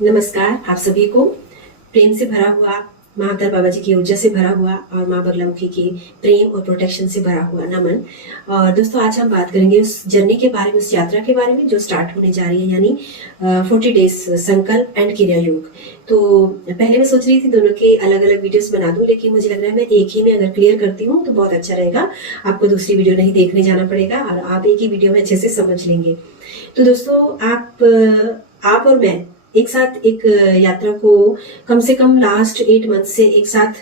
नमस्कार आप सभी को। प्रेम से भरा हुआ, महाअवतार बाबा जी की ऊर्जा से भरा हुआ और माँ बगलामुखी की प्रेम और प्रोटेक्शन से भरा हुआ नमन। और दोस्तों आज हम बात करेंगे उस जर्नी के बारे में, उस यात्रा के बारे में जो स्टार्ट होने जा रही है, यानी 40 डेज संकल्प एंड क्रिया योग। तो पहले मैं सोच रही थी दोनों के अलग अलग वीडियोस बना दूं, लेकिन मुझे लग रहा है मैं एक ही में अगर क्लियर करती हूँ तो बहुत अच्छा रहेगा। आपको दूसरी वीडियो नहीं देखने जाना पड़ेगा और आप एक ही वीडियो में अच्छे से समझ लेंगे। तो दोस्तों आप और मैं एक साथ एक यात्रा को कम से कम लास्ट 8 मंथ से एक साथ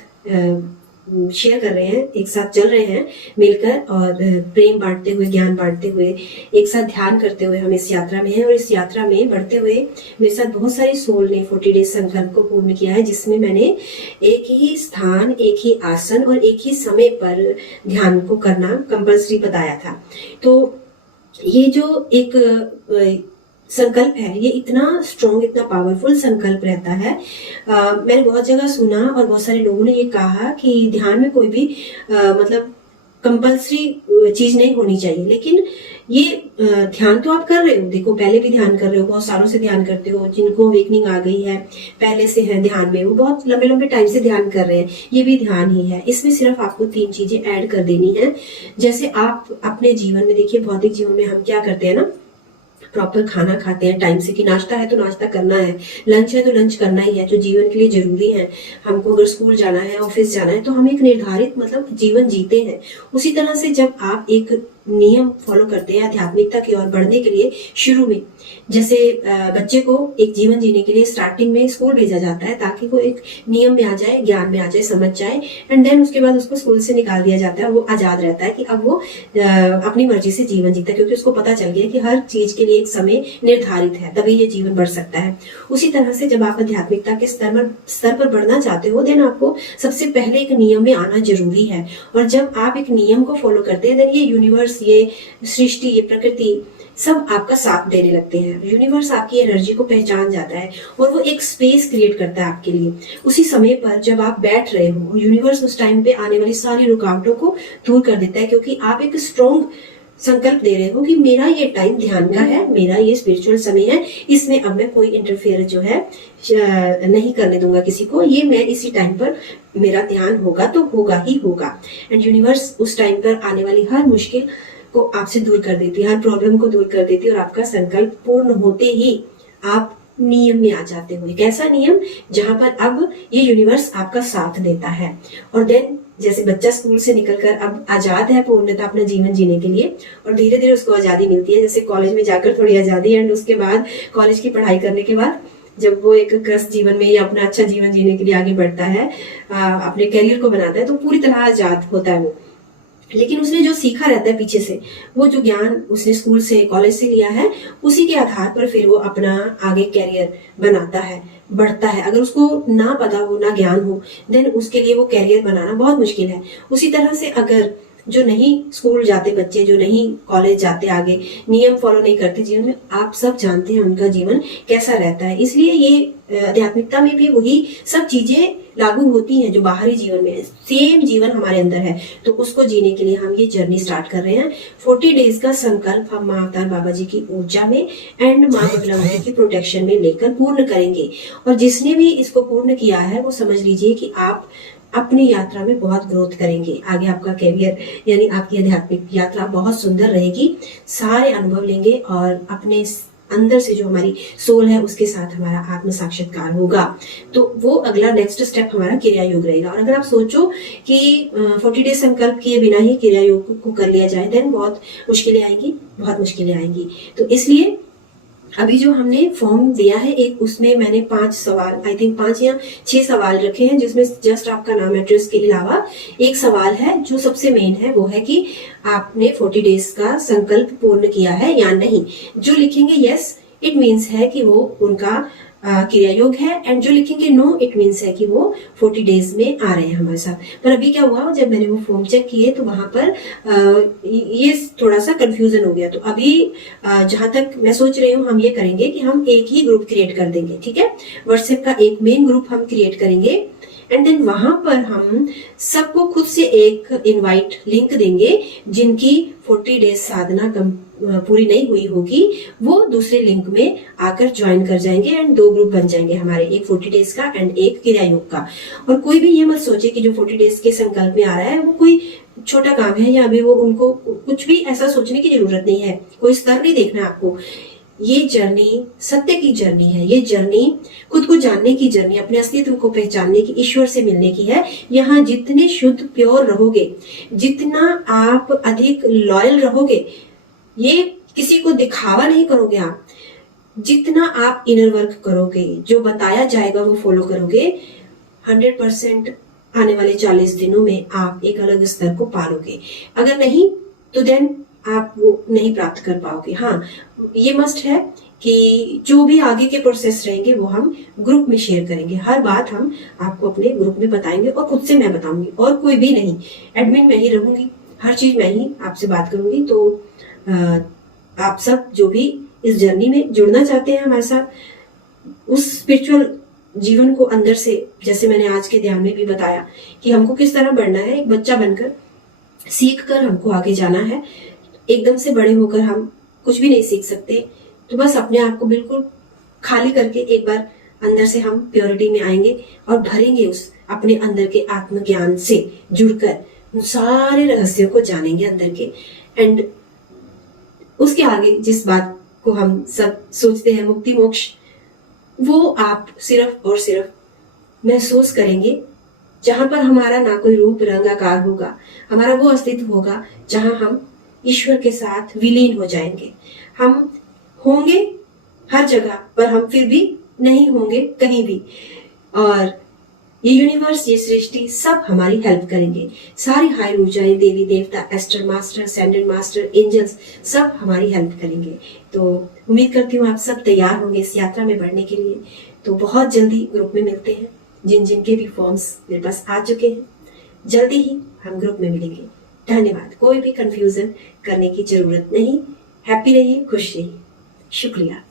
शेयर कर रहे हैं, एक साथ चल रहे हैं मिलकर, और प्रेम बांटते हुए, ज्ञान बांटते हुए, एक साथ ध्यान करते हुए हम इस यात्रा में हैं। और इस यात्रा में बढ़ते हुए मेरे साथ बहुत सारी सोल ने 40 डेज संकल्प को पूर्ण किया है, जिसमें मैंने एक ही स्थान, एक ही आसन और एक ही समय पर ध्यान को करना कंपल्सरी बताया था। तो ये जो एक संकल्प है, ये इतना स्ट्रॉन्ग, इतना पावरफुल संकल्प रहता है। मैंने बहुत जगह सुना और बहुत सारे लोगों ने ये कहा कि ध्यान में कोई भी मतलब कंपल्सरी चीज नहीं होनी चाहिए, लेकिन ये ध्यान तो आप कर रहे हो। देखो, पहले भी ध्यान कर रहे हो, बहुत सालों से ध्यान करते हो। जिनको अवेकनिंग आ गई है, पहले से है ध्यान में, वो बहुत लंबे लंबे टाइम से ध्यान कर रहे हैं, ये भी ध्यान ही है। इसमें सिर्फ आपको 3 चीजें ऐड कर देनी है। जैसे आप अपने जीवन में देखिए, भौतिक जीवन में हम क्या करते हैं ना, प्रॉपर खाना खाते हैं टाइम से, कि नाश्ता है तो नाश्ता करना है, लंच है तो लंच करना ही है, जो जीवन के लिए जरूरी है। हमको अगर स्कूल जाना है, ऑफिस जाना है, तो हम एक निर्धारित मतलब जीवन जीते हैं। उसी तरह से जब आप एक नियम फॉलो करते हैं आध्यात्मिकता की ओर बढ़ने के लिए, शुरू में जैसे बच्चे को एक जीवन जीने के लिए स्टार्टिंग में स्कूल भेजा जाता है, ताकि वो एक नियम में आ जाए, ज्ञान में आ जाए, समझ जाए, एंड देन उसके बाद उसको स्कूल से निकाल दिया जाता है। वो आजाद रहता है कि अब वो अपनी मर्जी से जीवन जीता है, क्योंकि उसको पता चल गया कि हर चीज के लिए एक समय निर्धारित है, तभी ये जीवन बढ़ सकता है। उसी तरह से जब आप आध्यात्मिकता के स्तर पर बढ़ना चाहते हो, देन आपको सबसे पहले एक नियम में आना जरूरी है। और जब आप एक नियम को फॉलो करते हैं, देन ये यूनिवर्स, ये सृष्टि, ये प्रकृति सब आपका साथ देने लगते हैं। यूनिवर्स आपकी एनर्जी को पहचान जाता है और वो एक स्पेस क्रिएट करता है आपके लिए। उसी समय पर जब आप बैठ रहे हो, यूनिवर्स उस टाइम पे आने वाली सारी रुकावटों को दूर कर देता है, क्योंकि आप एक स्ट्रॉन्ग संकल्प दे रहे हो कि मेरा ये टाइम ध्यान का है, मेरा ये स्पिरिचुअल समय है, इसमें अब मैं कोई इंटरफेयर जो है नहीं करने दूंगा किसी को। ये मैं इसी टाइम पर मेरा ध्यान होगा तो होगा ही होगा। एंड यूनिवर्स उस टाइम पर आने वाली हर मुश्किल को आपसे दूर कर देती है, हर प्रॉब्लम को दूर कर देती है, और आपका संकल्प पूर्ण होते ही आप नियम में आ जाते हो। एक ऐसा नियम जहां पर अब ये यूनिवर्स आपका साथ देता है। और देन जैसे बच्चा स्कूल से निकलकर अब आजाद है पूर्णतः अपना जीवन जीने के लिए, और धीरे धीरे उसको आजादी मिलती है। जैसे कॉलेज में जाकर थोड़ी आजादी, एंड उसके बाद कॉलेज की पढ़ाई करने के बाद जब वो एक ग्रस्त जीवन में या अपना अच्छा जीवन जीने के लिए आगे बढ़ता है, अपने करियर को बनाता है, तो पूरी तरह आजाद होता है वो। लेकिन उसने जो सीखा रहता है पीछे से, वो जो ज्ञान उसने स्कूल से, कॉलेज से लिया है, उसी के आधार पर फिर वो अपना आगे कैरियर बनाता है, बढ़ता है। अगर उसको ना पता हो, ना ज्ञान हो, देन उसके लिए वो कैरियर बनाना बहुत मुश्किल है। उसी तरह से अगर जो नहीं स्कूल जाते बच्चे, जो नहीं कॉलेज जाते, आगे नियम फॉलो नहीं करते जीवन में, आप सब जानते हैं उनका जीवन कैसा रहता है। इसलिए ये आध्यात्मिकता में भी वही सब चीजें लागू होती हैं जो बाहरी जीवन में है। सेम जीवन हमारे अंदर है, तो उसको जीने के लिए हम ये जर्नी स्टार्ट कर रहे हैं। 40 डेज का संकल्प हम माँ अवतार बाबा जी की ऊर्जा में एंड माँ बगलामुखी की प्रोटेक्शन में लेकर पूर्ण करेंगे। और जिसने भी इसको पूर्ण किया है, वो समझ लीजिए कि आप अपनी यात्रा में बहुत ग्रोथ करेंगे। आगे आपका कैरियर यानी आपकी आध्यात्मिक यात्रा बहुत सुंदर रहेगी। सारे अनुभव लेंगे और अपने अंदर से जो हमारी सोल है उसके साथ हमारा आत्म साक्षात्कार होगा। तो वो अगला नेक्स्ट स्टेप हमारा क्रिया योग रहेगा। और अगर आप सोचो कि 40 डेज संकल्प किए बिना ही क्रिया योग को कर लिया जाए, देन बहुत मुश्किलें आएंगी, बहुत मुश्किलें आएंगी। तो इसलिए अभी जो हमने फॉर्म दिया है एक, उसमें मैंने 5 सवाल, आई थिंक 5 या 6 सवाल रखे हैं, जिसमें जस्ट आपका नाम, एड्रेस के अलावा एक सवाल है जो सबसे मेन है, वो है कि आपने 40 डेज का संकल्प पूर्ण किया है या नहीं। जो लिखेंगे यस, इट मीन्स है कि वो उनका क्रिया योग है, एंड जो लिखेंगे नो, इट मीन्स है कि वो 40 डेज में आ रहे हैं हमारे साथ। पर अभी क्या हुआ, जब मैंने वो फॉर्म चेक किए तो वहां पर ये थोड़ा सा कंफ्यूजन हो गया। तो अभी जहां तक मैं सोच रही हूँ, हम ये करेंगे कि हम एक ही ग्रुप क्रिएट कर देंगे, ठीक है। व्हाट्सएप का एक मेन ग्रुप हम क्रिएट करेंगे, एंड देन वहां पर हम सबको खुद से एक इनवाइट लिंक देंगे। जिनकी 40 डेज साधना पूरी नहीं हुई होगी वो दूसरे लिंक में आकर ज्वाइन कर जाएंगे एंड 2 ग्रुप बन जाएंगे हमारे, एक 40 डेज का एंड एक क्रिया योग का। और कोई भी ये मत सोचे कि जो 40 डेज के संकल्प में आ रहा है वो कोई छोटा काम है या अभी वो उनको कुछ भी ऐसा सोचने की जरूरत नहीं है। कोई स्तर नहीं देखना है आपको। ये जर्नी सत्य की जर्नी है। ये जर्नी खुद को जानने की जर्नी, अपने अस्तित्व को पहचानने की, ईश्वर से मिलने की है। यहाँ जितने शुद्ध प्योर रहोगे, जितना आप अधिक लॉयल रहोगे, ये किसी को दिखावा नहीं करोगे आप, जितना आप इनर वर्क करोगे, जो बताया जाएगा वो फॉलो करोगे, 100% आने वाले 40 दिनों में आप एक अलग स्तर को पालोगे। अगर नहीं तो देन आप वो नहीं प्राप्त कर पाओगे। हाँ, ये मस्ट है कि जो भी आगे के प्रोसेस रहेंगे वो हम ग्रुप में शेयर करेंगे। हर बात हम आपको अपने ग्रुप में बताएंगे और खुद से मैं बताऊंगी और कोई भी नहीं। एडमिन मैं ही रहूंगी, हर चीज मैं ही आपसे बात करूंगी। तो आप सब जो भी इस जर्नी में जुड़ना चाहते हैं हमारे साथ, उस स्पिरिचुअल जीवन को अंदर से, जैसे मैंने आज के ध्यान में भी बताया कि हमको किस तरह बढ़ना है, एक बच्चा बनकर सीख कर हमको आगे जाना है। एकदम से बड़े होकर हम कुछ भी नहीं सीख सकते। तो बस अपने आप को बिल्कुल खाली करके एक बार अंदर से हम प्योरिटी में आएंगे और भरेंगे उस अपने अंदर के आत्मज्ञान से जुड़कर उन सारे रहस्यों को जानेंगे अंदर के। एंड उसके आगे जिस बात को हम सब सोचते हैं मुक्ति मोक्ष, वो आप सिर्फ और सिर्फ महसूस करेंगे जहां पर हमारा ना कोई रूप रंग आकार होगा। हमारा वो अस्तित्व होगा जहां हम ईश्वर के साथ विलीन हो जाएंगे। हम होंगे हर जगह पर हम फिर भी नहीं होंगे कहीं भी। और ये यूनिवर्स, ये सृष्टि सब हमारी हेल्प करेंगे। सारी हाई ऊर्जाएं, देवी देवता, एस्टर मास्टर, असेंडेंट मास्टर, एंजल्स सब हमारी हेल्प करेंगे। तो उम्मीद करती हूँ आप सब तैयार होंगे इस यात्रा में बढ़ने के लिए। तो बहुत जल्दी ग्रुप में मिलते हैं। जिन जिनके भी फॉर्म्स मेरे पास आ चुके हैं, जल्दी ही हम ग्रुप में मिलेंगे। धन्यवाद। कोई भी कंफ्यूजन करने की जरूरत नहीं। हैप्पी रहिए, खुश रहिए। शुक्रिया।